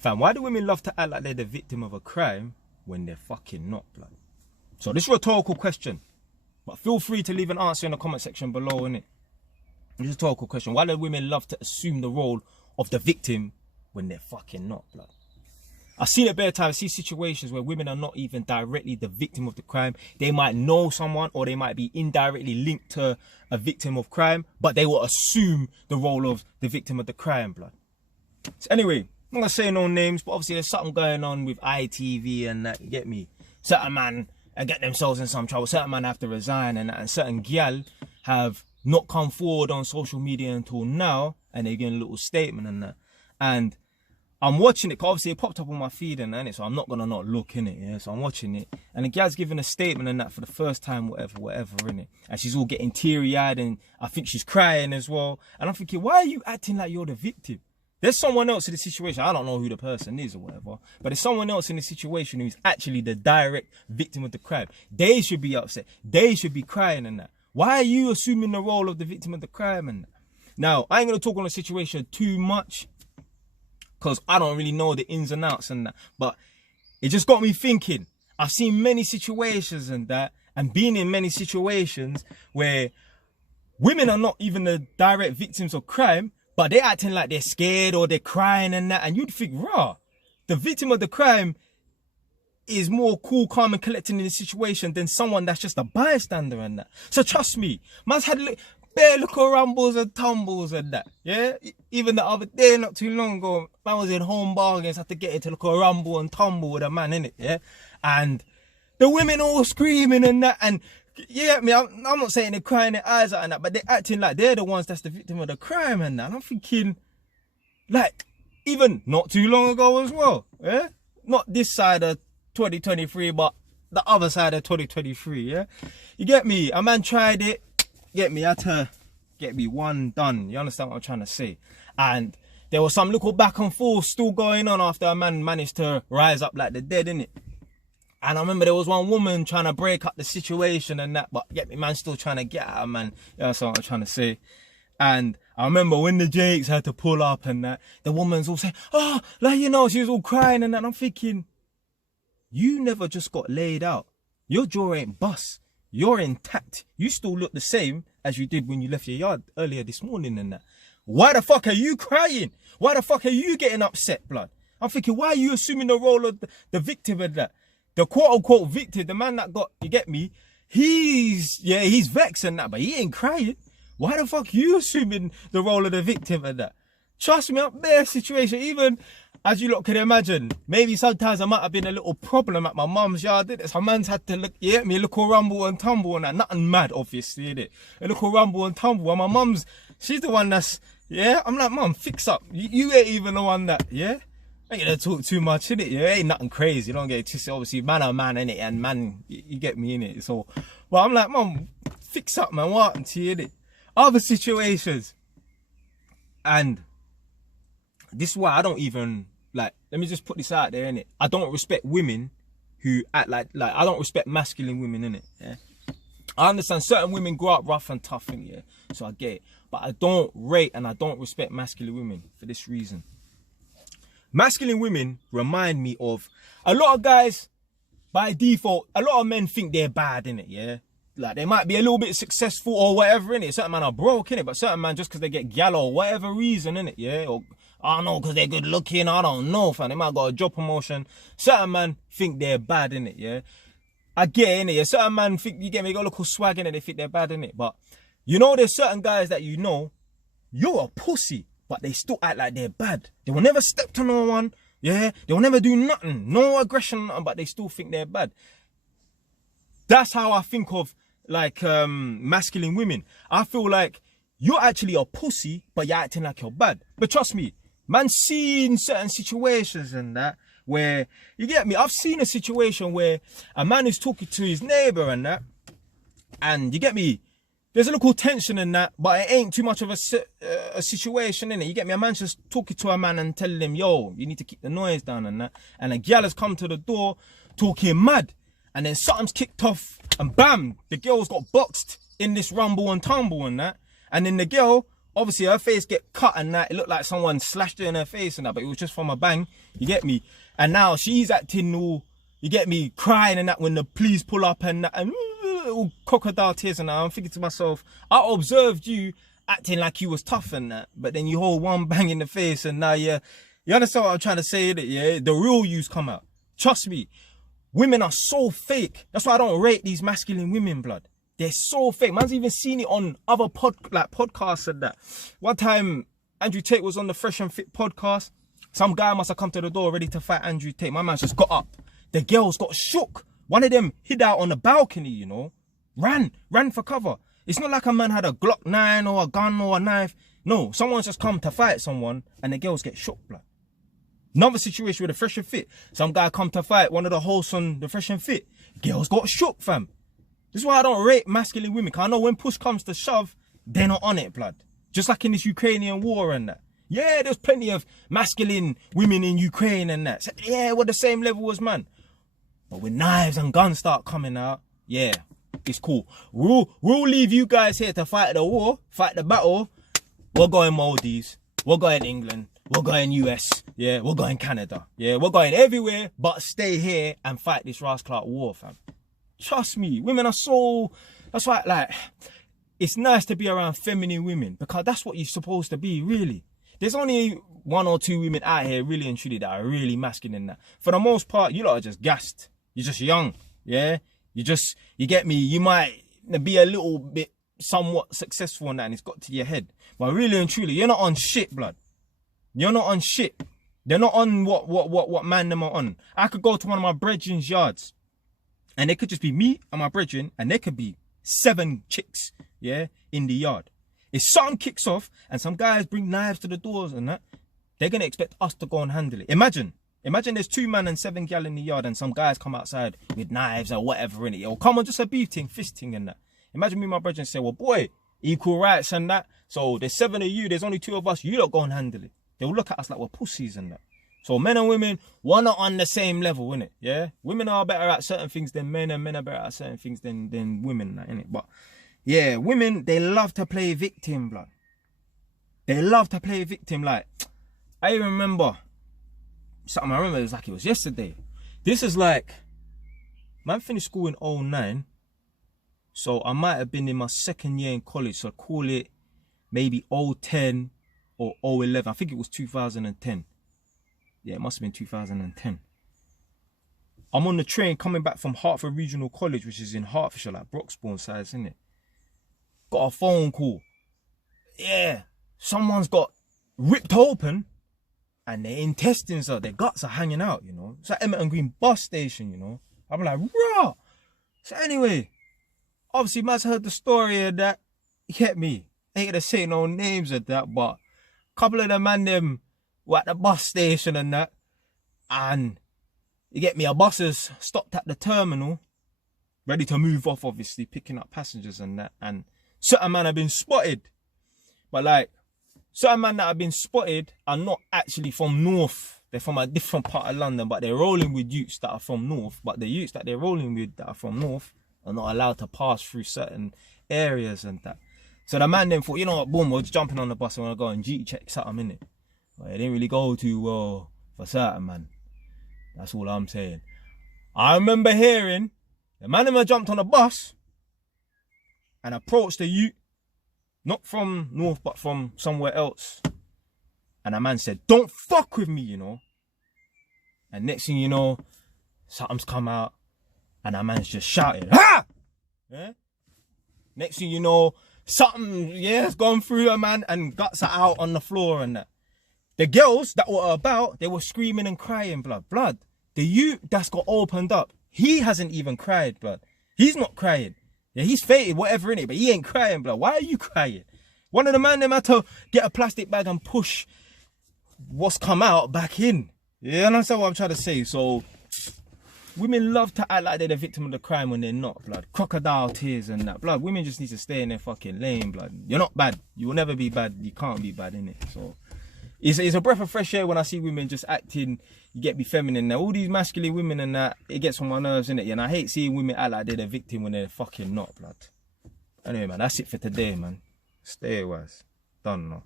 Fam, why do women love to act like they're the victim of a crime when they're fucking not, blood? So this is a rhetorical question, but feel free to leave an answer in the comment section below, innit? This is a rhetorical question. Why do women love to assume the role of the victim when they're fucking not, blood? I've seen it bare times. I see situations where women are not even directly the victim of the crime. They might know someone, or they might be indirectly linked to a victim of crime, but they will assume the role of the victim of the crime, blood. So anyway, I'm not gonna say no names, but obviously there's something going on with ITV and that, you get me? Certain man get themselves in some trouble, certain man have to resign and that, and certain gal have not come forward on social media until now, and they're getting a little statement and that. And I'm watching it, cause obviously it popped up on my feed and that, so I'm not gonna not look in it, yeah. So I'm watching it, and the gal's giving a statement and that for the first time, whatever, innit. And she's all getting teary-eyed, and I think she's crying as well. And I'm thinking, why are you acting like you're the victim? There's someone else in the situation. I don't know who the person is or whatever, but there's someone else in the situation who's actually the direct victim of the crime. They should be upset. They should be crying and that. Why are you assuming the role of the victim of the crime and that? Now, I ain't gonna talk on the situation too much, because I don't really know the ins and outs and that. But it just got me thinking. I've seen many situations and that, and been in many situations where women are not even the direct victims of crime, but they're acting like they're scared or they're crying and that. And you'd think, rah, the victim of the crime is more cool, calm and collected in the situation than someone that's just a bystander and that. So trust me, man's had bare little rumbles and tumbles and that, yeah? Even the other day, not too long ago, man was in home bargains, had to get into like a rumble and tumble with a man, innit, yeah? And the women all screaming and that, and yeah, I'm not saying they're crying their eyes out and that, but they're acting like they're the ones that's the victim of the crime and that. And I'm thinking, like, even not too long ago as well, yeah? Not this side of 2023, but the other side of 2023, yeah? You get me? A man tried it, get me, had to get me one done. You understand what I'm trying to say? And there was some little back and forth still going on after a man managed to rise up like the dead, innit? And I remember there was one woman trying to break up the situation and that, but get me, man, still trying to get at her, man. You know what I'm trying to say? And I remember when the Jakes had to pull up and that, the woman's all saying, oh, like, you know, she was all crying and that. And I'm thinking, you never just got laid out. Your jaw ain't bust. You're intact. You still look the same as you did when you left your yard earlier this morning and that. Why the fuck are you crying? Why the fuck are you getting upset, blood? I'm thinking, why are you assuming the role of the victim of that? The quote-unquote victim, the man that got, you get me? He's vexed and that, but he ain't crying. Why the fuck you assuming the role of the victim of that? Trust me, up there situation, even as you lot can imagine, maybe sometimes I might have been a little problem at my mum's yard, did it? Some man's had to look, yeah, me a little rumble and tumble and that. Nothing mad, obviously, did it? A little rumble and tumble. And my mum's, she's the one that's, yeah, I'm like, mum, fix up. You ain't even the one that, yeah? I ain't gonna talk too much, innit? Yeah, ain't nothing crazy. You don't get it twisted. Obviously, man are man, innit? And man, you get me, innit? So, well, I'm like, mum, fix up, man. What happened to you, innit? Other situations. And this is why I don't even, like, let me just put this out there, innit? I don't respect women who act like I don't respect masculine women, innit? Yeah. I understand certain women grow up rough and tough, innit? Yeah. So I get it. But I don't rate and I don't respect masculine women for this reason. Masculine women remind me of a lot of guys, by default, a lot of men think they're bad, innit, yeah? Like, they might be a little bit successful or whatever, innit? Certain men are broke, innit? But certain men, just because they get gal or whatever reason, innit, yeah? Or, I don't know, because they're good looking, I don't know, fam. They might got a job promotion. Certain men think they're bad, innit, yeah? I get it, innit, yeah? Certain men think, you get me, got a little swag, innit? They think they're bad, innit? But, you know, there's certain guys that you know, you're a pussy, but they still act like they're bad. They will never step to no one, yeah? They will never do nothing, no aggression, but they still think they're bad. That's how I think of, like, masculine women. I feel like you're actually a pussy, but you're acting like you're bad. But trust me, man's seen certain situations and that, where, you get me, I've seen a situation where a man is talking to his neighbor and that, and you get me, there's a little tension in that, but it ain't too much of a situation, innit? You get me? A man's just talking to a man and telling him, yo, you need to keep the noise down and that. And a gal has come to the door talking mad. And then something's kicked off and bam, the girl's got boxed in this rumble and tumble and that. And then the girl obviously her face get cut and that. It looked like someone slashed her in her face and that, but it was just from a bang. You get me? And now she's acting all, you get me, crying and that when the police pull up and that, and all crocodile tears and that. I'm thinking to myself, I observed you acting like you was tough and that, but then you hold one bang in the face and now you understand what I'm trying to say, that yeah, the real you's come out. Trust me, women are so fake. That's why I don't rate these masculine women, blood. They're so fake. Man's even seen it on other podcasts and that. One time, Andrew Tate was on the Fresh and Fit podcast. Some guy must have come to the door ready to fight Andrew Tate. My man just got up. The girls got shook. One of them hid out on the balcony, you know. Ran for cover. It's not like a man had a Glock 9 or a gun or a knife. No, someone's just come to fight someone and the girls get shook, blood. Another situation with the Fresh and Fit. Some guy come to fight one of the hosts on the Fresh and Fit. Girls got shook, fam. This is why I don't rate masculine women. Because I know when push comes to shove, they're not on it, blood. Just like in this Ukrainian war and that. Yeah, there's plenty of masculine women in Ukraine and that. So, yeah, we're the same level as man. But when knives and guns start coming out, yeah, it's cool. We'll leave you guys here to fight the war, fight the battle. We're going Maldives. We're going England. We're going US. Yeah, we're going Canada. Yeah, we're going everywhere but stay here and fight this rascal war, fam. Trust me, women are so... That's why, like, it's nice to be around feminine women because that's what you're supposed to be, really. There's only one or two women out here, really and truly, that are really masculine. That for the most part, you lot are just gassed. You're just young, yeah? You get me? You might be a little bit somewhat successful in that and it's got to your head. But really and truly, you're not on shit, blood. You're not on shit. They're not on what man them are on. I could go to one of my brethren's yards and it could just be me and my brethren and there could be 7 chicks, yeah, in the yard. If something kicks off and some guys bring knives to the doors and that, they're going to expect us to go and handle it. Imagine there's 2 men and 7 gal in the yard and some guys come outside with knives or whatever in it. Or come on, just a beef thing, fist thing and that. Imagine me and my brethren say, well, boy, equal rights and that. So there's 7 of you, there's only 2 of us. You don't go and handle it. They'll look at us like we're pussies and that. So men and women, we're not on the same level, innit? Yeah? Women are better at certain things than men and men are better at certain things than women, innit? But yeah, women, they love to play victim, blood. They love to play victim. Like, I remember something, I remember it was like it was yesterday. This is like, man finished school in 2009. So I might have been in my 2nd year in college. So call it maybe 2010 or 2011. I think it was 2010. Yeah, it must have been 2010. I'm on the train coming back from Hertford Regional College, which is in Hertfordshire, like Broxbourne size, isn't it? Got a phone call. Yeah, someone's got ripped open and their intestines their guts are hanging out, you know. It's like Emmerton Green bus station, you know. I'm like, rah! So anyway, obviously, man's heard the story of that. You get me? Ain't gonna say no names of that, but a couple of the man them were at the bus station and that. And you get me, a bus has stopped at the terminal, ready to move off, obviously, picking up passengers and that. And certain men have been spotted. But like, certain men that have been spotted are not actually from North. They're from a different part of London, but they're rolling with youths that are from North. But the youths that they're rolling with that are from North are not allowed to pass through certain areas and that. So the man then thought, you know what, boom, we're just jumping on the bus and we're going to go and duty check something, innit? But it didn't really go too well for certain man. That's all I'm saying. I remember hearing the man them jumped on the bus and approached the youth, not from North, but from somewhere else. And the man said, don't fuck with me, you know. And next thing you know, something's come out and that man's just shouting, ha! Yeah? Next thing you know, something, yeah, has gone through a man and guts are out on the floor and that. The girls that were about, they were screaming and crying, blood. The youth that's got opened up, he hasn't even cried, blood. He's not crying. Yeah, he's fainted, whatever in it, but he ain't crying, blood. Why are you crying? One of the man them had to get a plastic bag and push what's come out back in. Yeah, and that's what I'm trying to say. So women love to act like they're the victim of the crime when they're not, blood. Crocodile tears and that, blood. Women just need to stay in their fucking lane, blood. You're not bad. You will never be bad. You can't be bad, innit? So it's a breath of fresh air when I see women just acting, you get me, feminine. Now all these masculine women and that, it gets on my nerves, innit? And I hate seeing women act like they're the victim when they're fucking not, blood. Anyway, man, that's it for today, man. Stay wise. Done, no.